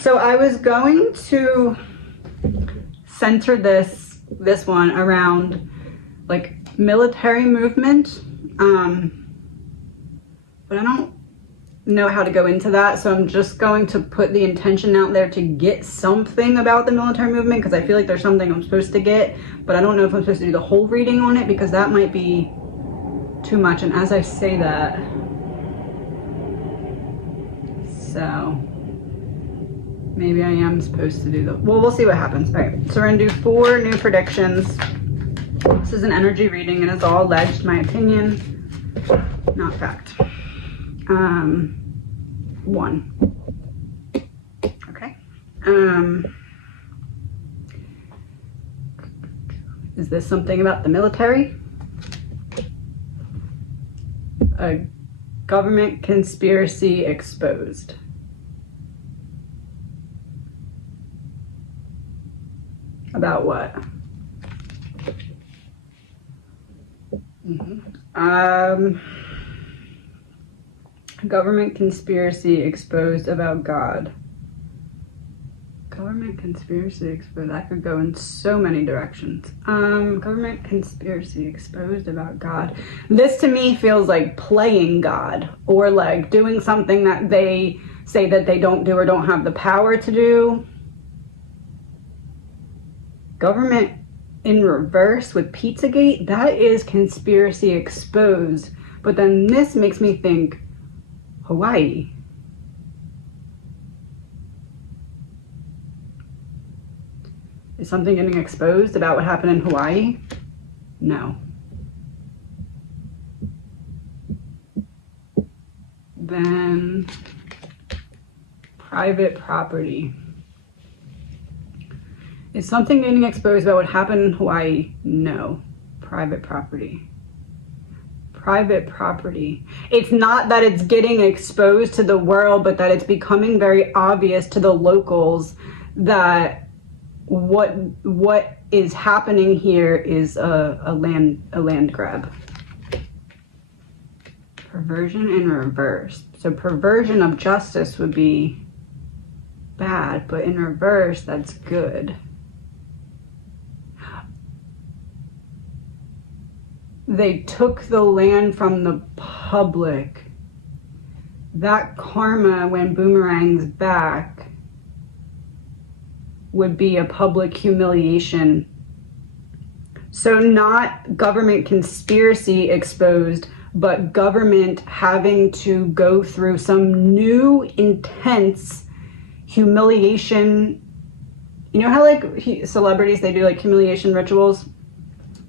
So I was going to center this one around like military movement, but I don't know how to go into that, so I'm just going to put the intention out there to get something about the military movement, because I feel like there's something I'm supposed to get, but I don't know if I'm supposed to do the whole reading on it, because that might be too much. And as I say that, so maybe I am supposed to do well, we'll see what happens. All right, so we're gonna do 4 new predictions. This is an energy reading and it's all alleged, my opinion, not fact. 1. Okay. Is this something about the military? A government conspiracy exposed. About what? Government conspiracy exposed about God. Government conspiracy exposed. That could go in so many directions. Government conspiracy exposed about God. This to me feels like playing God, or like doing something that they say that they don't do or don't have the power to do. Government in reverse with Pizzagate, that is conspiracy exposed. But then this makes me think Hawaii. Is something getting exposed about what happened in Hawaii? No. Then private property. Is something getting exposed about what happened in Hawaii? No. Private property. Private property. It's not that it's getting exposed to the world, but that it's becoming very obvious to the locals that what is happening here is a land grab. Perversion in reverse. So perversion of justice would be bad, but in reverse, that's good. They took the land from the public. That karma, when boomerangs back, would be a public humiliation. So not government conspiracy exposed, but government having to go through some new intense humiliation. You know how like celebrities, they do like humiliation rituals?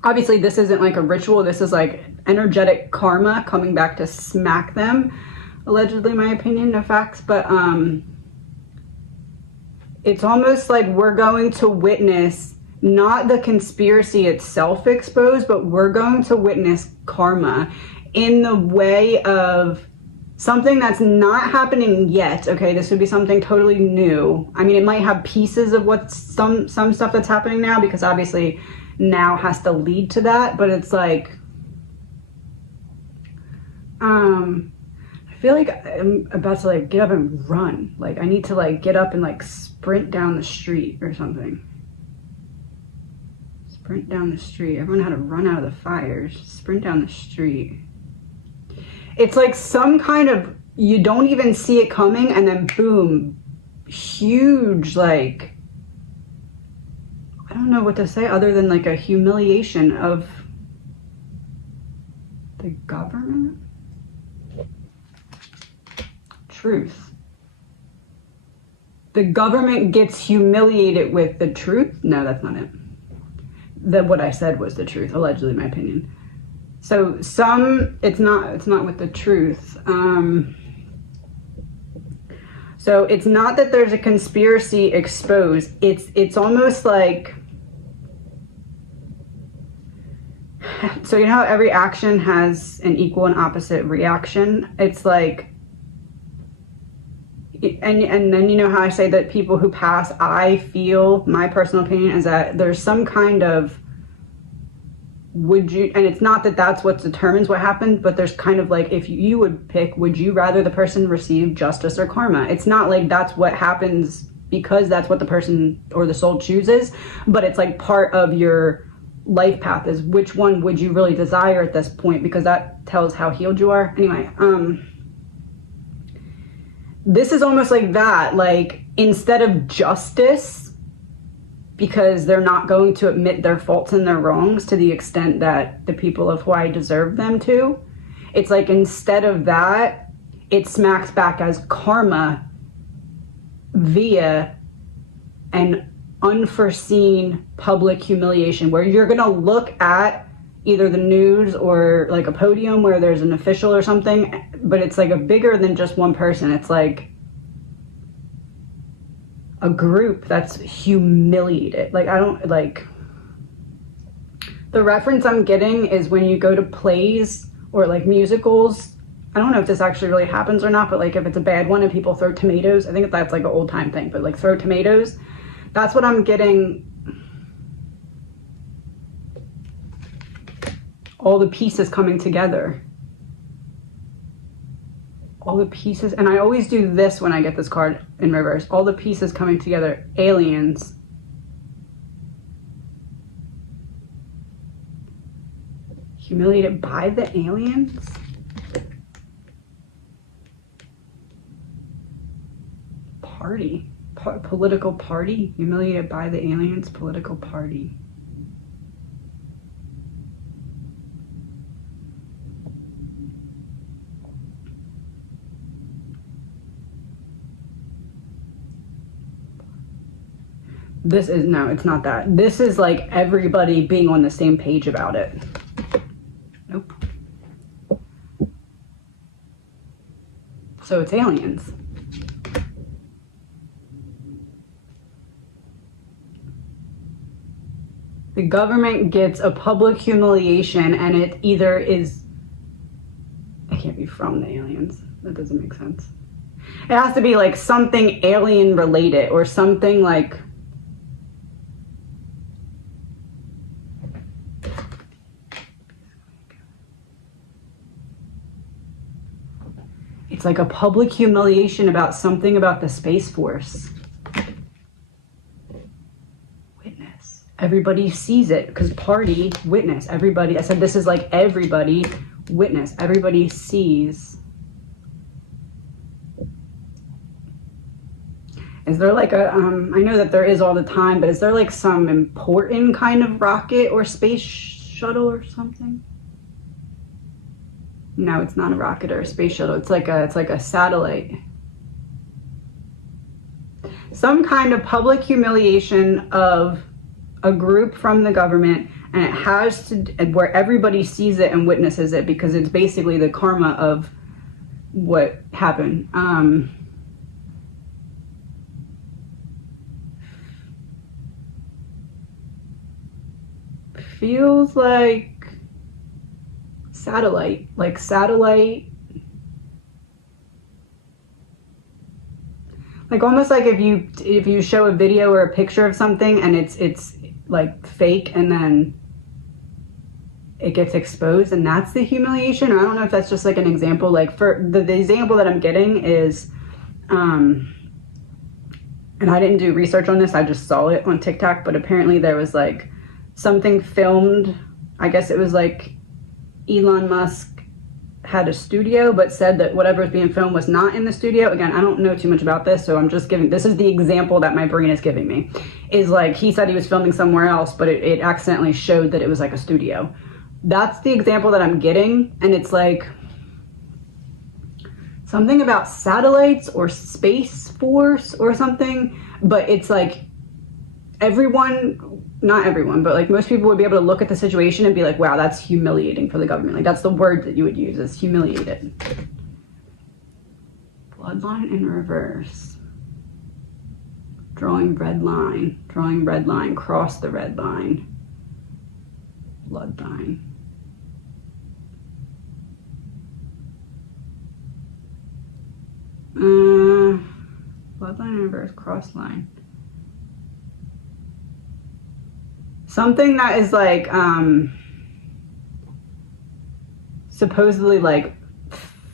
Obviously this isn't like a ritual, this is like energetic karma coming back to smack them. Allegedly, my opinion, no facts, but it's almost like we're going to witness not the conspiracy itself exposed, but we're going to witness karma in the way of something that's not happening yet. Okay, this would be something totally new. I mean, it might have pieces of what's some stuff that's happening now, because obviously now has to lead to that, but it's like I feel like I'm about to like get up and run. Like I need to like get up and like sprint down the street or something. Sprint down the street. Everyone had to run out of the fires. Sprint down the street. It's like some kind of, you don't even see it coming, and then boom, huge, like, I don't know what to say other than like a humiliation of the government. Truth. The government gets humiliated with the truth. No, that's not it. What I said was the truth, allegedly, my opinion. So it's not with the truth. So it's not that there's a conspiracy exposed. It's almost like, so you know how every action has an equal and opposite reaction? It's like, and then you know how I say that people who pass, I feel, my personal opinion is that there's some kind of, would you, and it's not that that's what determines what happened, but there's kind of like, if you would pick, would you rather the person receive justice or karma? It's not like that's what happens because that's what the person or the soul chooses, but it's like part of your life path is which one would you really desire at this point, because that tells how healed you are. Anyway, this is almost like that, like instead of justice, because they're not going to admit their faults and their wrongs to the extent that the people of Hawaii deserve them to. It's like instead of that, it smacks back as karma via an unforeseen public humiliation, where you're gonna look at either the news or like a podium where there's an official or something, but it's like a bigger than just one person. It's like a group that's humiliated. Like, I don't, like, the reference I'm getting is when you go to plays or like musicals. I don't know if this actually really happens or not, but like if it's a bad one and people throw tomatoes, I think that's like an old time thing, but like throw tomatoes, that's what I'm getting. All the pieces coming together. All the pieces, and I always do this when I get this card in reverse. All the pieces coming together. Aliens. Humiliated by the aliens? Party. Political party. Humiliated by the aliens. Political party. This is, no, it's not that. This is like everybody being on the same page about it. Nope. So it's aliens. The government gets a public humiliation, and it either is, it can't be from the aliens. That doesn't make sense. It has to be like something alien related or something like, it's like a public humiliation about something about the Space Force. Witness. Everybody sees it, because party, witness, everybody. I said this is like everybody, witness, everybody sees. Is there like a, I know that there is all the time, but is there like some important kind of rocket or space shuttle or something? No, it's not a rocket or a space shuttle. It's like a satellite. Some kind of public humiliation of a group from the government, and it has to, where everybody sees it and witnesses it, because it's basically the karma of what happened. Feels like satellite, like almost like if you show a video or a picture of something and it's like fake, and then it gets exposed, and that's the humiliation. Or I don't know if that's just like an example. Like for the example that I'm getting is, and I didn't do research on this, I just saw it on TikTok, but apparently there was like something filmed, I guess it was like Elon Musk had a studio, but said that whatever was being filmed was not in the studio. Again, I don't know too much about this, so I'm just giving, this is the example that my brain is giving me, is like he said he was filming somewhere else, but it accidentally showed that it was like a studio. That's the example that I'm getting, and it's like something about satellites or Space Force or something, but it's like everyone, not everyone, but like most people would be able to look at the situation and be like, wow, that's humiliating for the government. Like that's the word that you would use, is humiliated. Bloodline in reverse. Drawing red line, cross the red line. Bloodline. Bloodline in reverse, cross line. Something that is like, supposedly like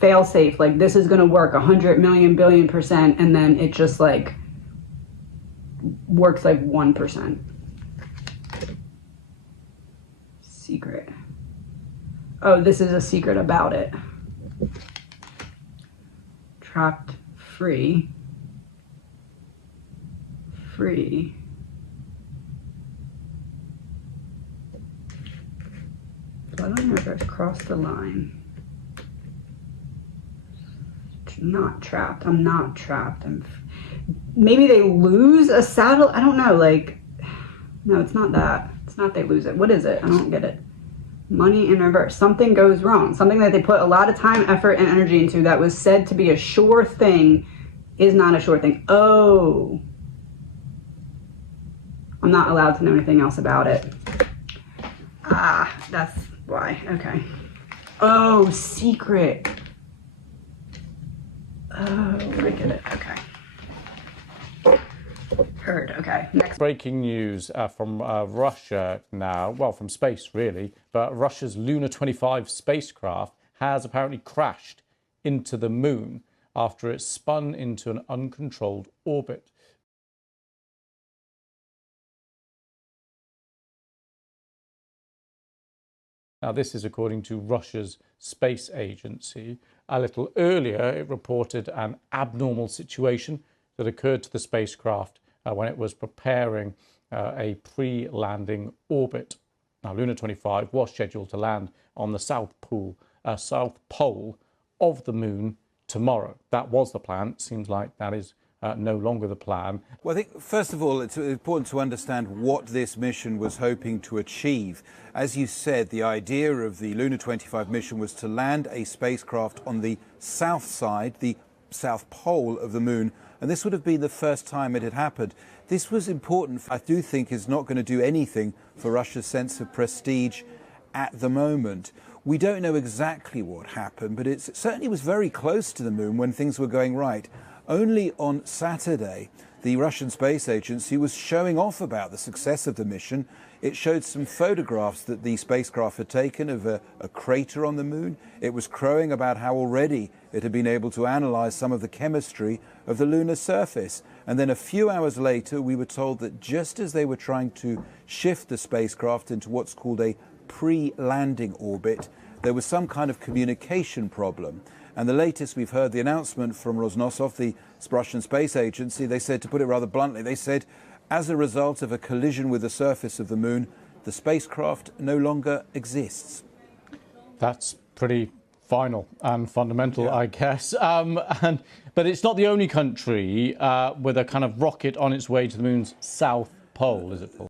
fail safe, like this is gonna work 100 million billion %, and then it just like works like 1%. Secret. Oh, this is a secret about it. Trapped free. Free. So I don't know if I've crossed the line. Not trapped. I'm not trapped. Maybe they lose a saddle. I don't know. Like, no, it's not that. It's not they lose it. What is it? I don't get it. Money in reverse. Something goes wrong. Something that they put a lot of time, effort, and energy into that was said to be a sure thing is not a sure thing. Oh. I'm not allowed to know anything else about it. Ah, that's why. Okay. Oh, secret. Oh, I get it. Okay. Heard. Okay. Next. Breaking news from Russia now. Well, from space, really. But Russia's Luna 25 spacecraft has apparently crashed into the moon after it spun into an uncontrolled orbit. Now, this is according to Russia's space agency. A little earlier, it reported an abnormal situation that occurred to the spacecraft when it was preparing a pre-landing orbit. Now, Luna 25 was scheduled to land on the south pole of the moon tomorrow. That was the plan. It seems like that is no longer the plan. Well, I think, first of all, it's important to understand what this mission was hoping to achieve. As you said, the idea of the Luna 25 mission was to land a spacecraft on the south side, the south pole of the moon, and this would have been the first time it had happened. This was important. I do think is not going to do anything for Russia's sense of prestige at the moment. We don't know exactly what happened, but it certainly was very close to the moon when things were going right. Only on Saturday, the Russian Space Agency was showing off about the success of the mission. It showed some photographs that the spacecraft had taken of a crater on the moon. It was crowing about how already it had been able to analyze some of the chemistry of the lunar surface. And then a few hours later, we were told that just as they were trying to shift the spacecraft into what's called a pre-landing orbit, there was some kind of communication problem. And the latest we've heard, the announcement from Rosnosov, the Russian Space Agency, they said, to put it rather bluntly, they said, as a result of a collision with the surface of the moon, the spacecraft no longer exists. That's pretty final and fundamental, yeah. I guess. But it's not the only country with a kind of rocket on its way to the moon's south pole, is it, Paul?